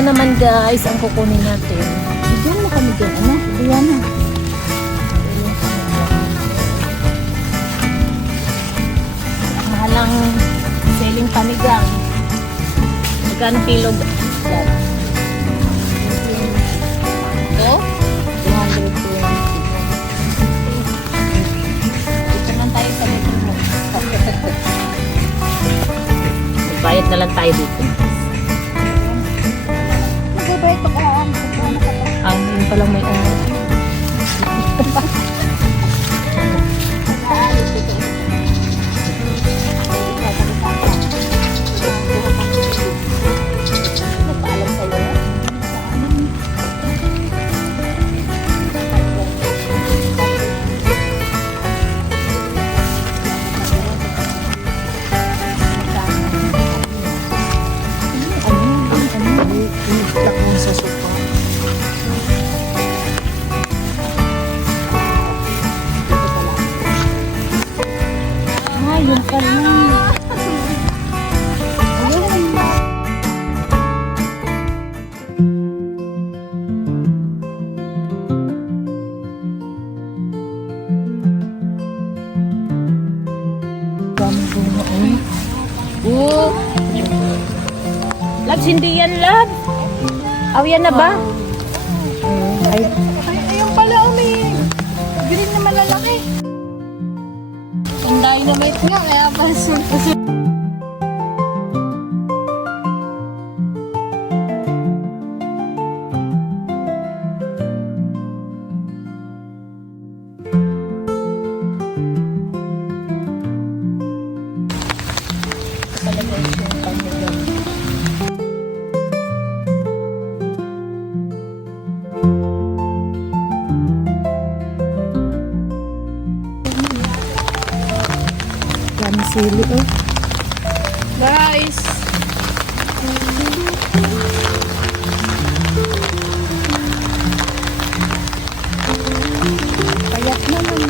na naman guys ang kukunin natin. Diyan na kami dyan. Ano? Diyan na. Mahalang selling panigang. Magkano kilo? Ito? 220. Dito lang tayo sa likod mo. Magbayad na lang tayo dito. Magbabayad pa ka. Ang yun palang may ano. Nagpaalam sa'yo. Itlak mo sa sopa. Yun pala. Ayun. Dami bunga eh. Oh! Labs, hindi yan, Labs. Aw, yan na ba? Ay, Ayun pala, umi. Green na malalaki. Ang dynamite nga, kaya pala sunod. talaga yung pagdagang. Dami sili oh. Guys, payat naman.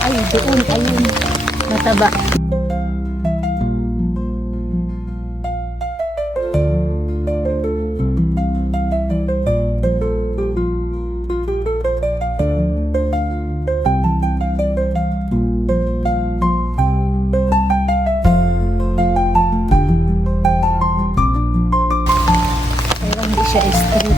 Ay, doon, ayun. Mataba. Pero hindi siya straight.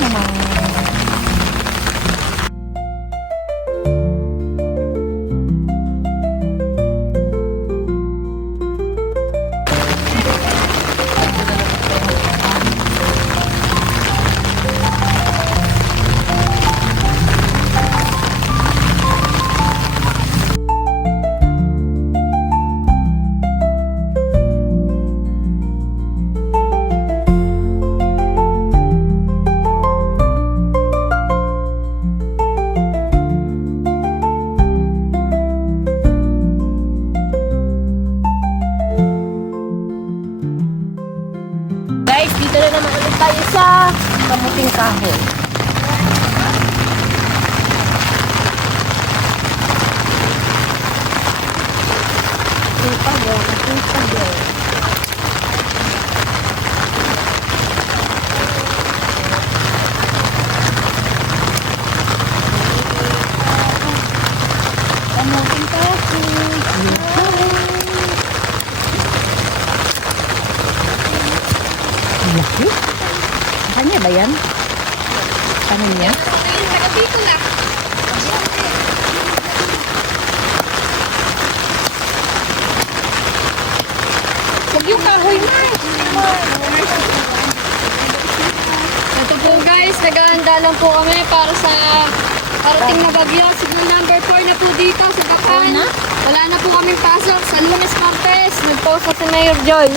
naman. Guys, dito na naman ulit tayo sa kamuting kahoy. Ipag. Kamuting kahoy. Laki? Kanya ba yan? Ano niya? Dito na. Huwag yung kahoy na. Ito po guys, naghahanda lang po kami para sa parating na bagyo. Signal number 4 na po dito sa Bakan. Wala na po kaming pasok sa Lunes Martes. Nag-post na si Mayor Joy.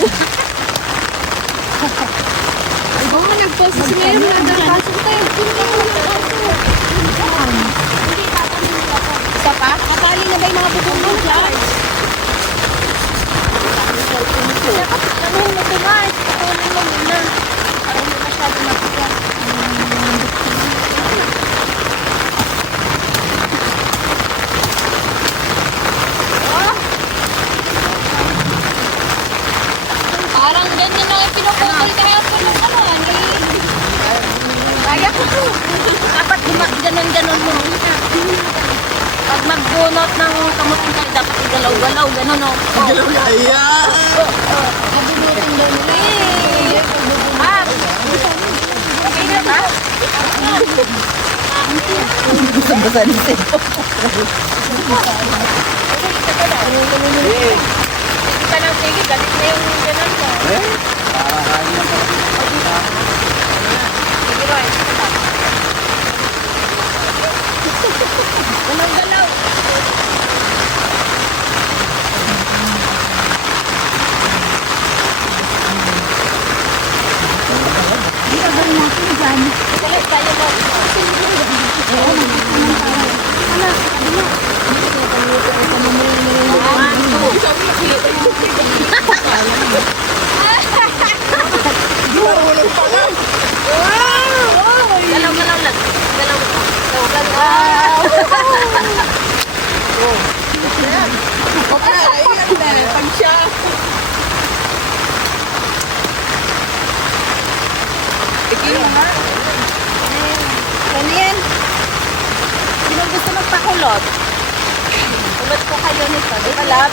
Oo, nag-post si Mayor. Wala na pasok tayo. Isa pa? Kapali na ba yung mga bubong mo dyan? Ano yung matumas? Patuloy mo muna. Para hindi masyado matigas. Parang ganyan na yung pinuputol kaya po ng Kaya ko to. Dapat ganon-ganon mo. Pag magbunot ng kamuting kahoy, dapat igalaw-galaw. Ganon o. Igalaw na. Ayan! Mabubutin doon. Ah! Okay na ba? Basa-basa ni Sito. Kita lang, sige. Galit na yung ganon mo. Sige, Roy. Galaw-galaw. Di ba ba natin dyan? Kalit tayo mo. Galaw-galaw lang. Galaw-galaw. Pag siya. Ikaw nga. Ano yan? Sino gusto magpakulot? Kulot ko kayo nito. Di ba, lab?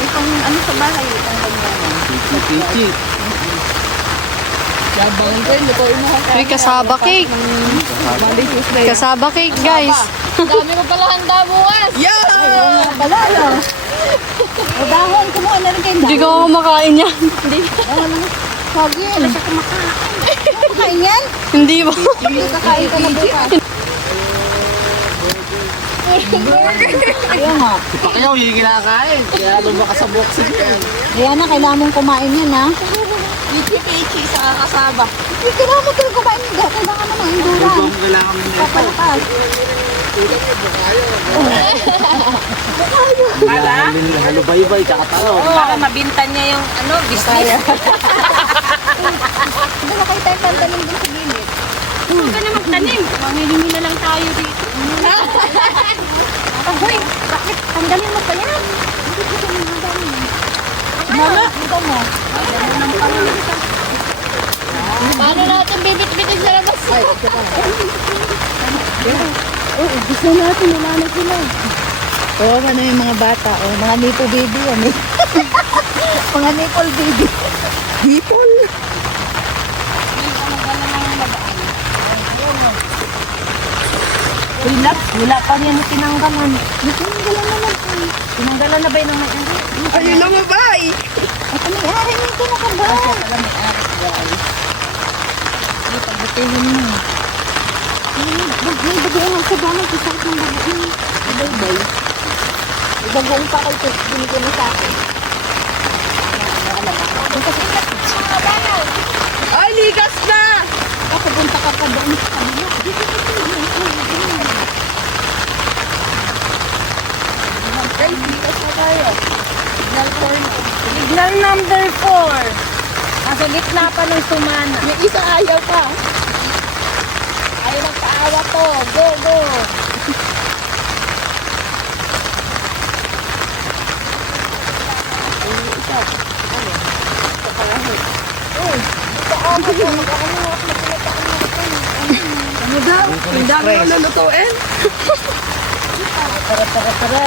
May pang ano sa bahay? Ang ganyan. Pichi. Uy, kasaba cake. Kasaba cake, guys. Dami ko pala handa bukas. Yeah! Bala, ano? O dahon, kumuha na rin kayo dahon. Hindi ko kumakain yan. Sabi yun, siya kumakain. Kumakain yan? Hindi ba? Hindi kakain ka na bukas. Ayaw nga. Si Pacquiao, hindi kinakain. Kaya lumaka sa boxing yan. Ayan na, kailangan mong kumain yan, ha? Pichi sa kasaba. Hindi, kailangan mo talaga kumain yan. Kailangan mo ng induran. Kung kailangan mo nito. Papalakas. Halubay-bay, tsaka talo. Baka mabintan niya yung business. Hindi na kayo tayong tantanim din sa gilid. Huwag ka na magtanim. Mamili na lang tayo dito. Hoy, bakit? Tanggalin mo pa yan. Hindi ko siya mga Mama, ito mo. Paano natin bibit-bitin sa labas? Gusto natin, wala na sila. Oo, ano yung mga bata? Oh, mga nipple baby yan eh. Mga nipple baby. Nipple? Uy, Lab, wala pa rin yung tinanggalan. Tinanggalan na lang. Tinanggalan na ba yung may-ari? Ayun lang mabay! Ito may-ari nito na ka ba? Ito pala may-ari, guys. Ay, pagbutihin mo. May bagoong ang sabanay. Isakit ng bagoong. Ibay-bay. May bagoong pa kayo. Binigyan mo sa akin. Kasi mga banay. Ay, ligas na! Pupunta ka pa doon sa kabila. Guys, ligas na tayo. Signal number 4. Nasa gitna pa ng sumana. Yung isa ayaw pa. Ayaw magpaawa to. Go, go. Ano daw? Ang dami yung lulutuin. Tara, tara, tara.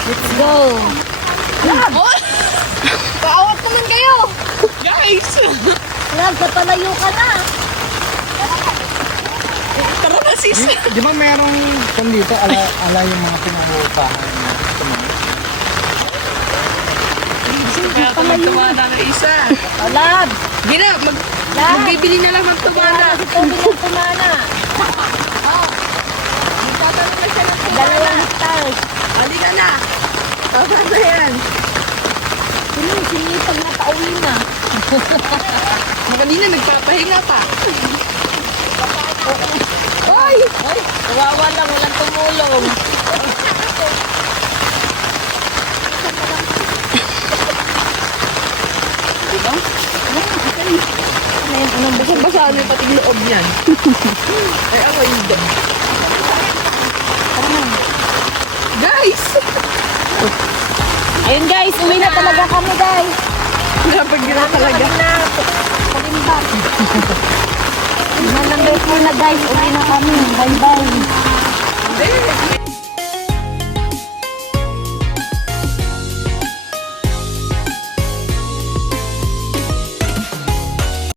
Let's go. Kaawat naman kayo! Guys! Lab, papalayo ka na. Tara na sis! Di ba merong kung dito, ala yung mga pinangupahan na tumayo? Kaya ito magtumana na isa. Oh, Lab. Gina, magbibili na lang magtumana. Ito bilang tumana. Magtatanong na siya ng tumana. 2 hectares. Halika na! Tama na yan. Sinipag na pauwi na. Magalina, nagpapahinga pa. Ay! Ay, kawawa lang. Walang tumulong. Diba? Basang-basa na yung pating loob niyan. Ay, ako hindi. Guys! Ayun guys, uwi na talaga kami guys. Dapat gina talaga. Na, palimbat. Signal number 4 na guys, uwi na kami. Bye-bye. Hindi.